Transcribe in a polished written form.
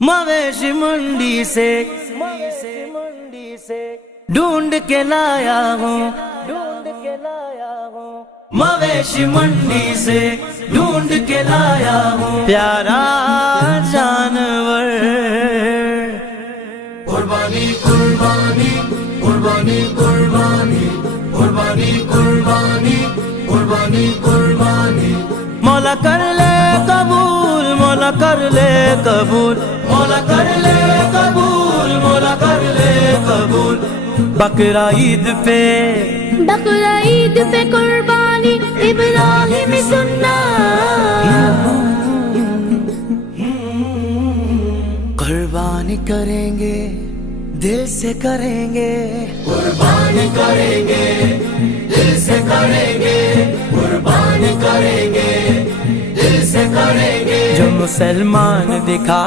मवेशी मंडी से ढूंढ के लाया हूँ, मवेशी मंडी से ढूंढ के लाया हूँ प्यारा जानवर। कुर्बानी कुर्बानी कुर्बानी कुर्बानी कुर्बानी कुर्बानी कुर्बानी कुर्बानी। मौला कर ले कबूल, मौला कर ले कबूल, मौला कर ले कबूल, मौला कर ले कबूल। बकरा ईद पे कुर्बानी इब्राहिम सुन्ना। कुर्बानी करेंगे दिल से करेंगे, कुर्बानी करेंगे दिल से करेंगे, कुर्बानी करेंगे दिल से करेंगे। जो मुसलमान दिखा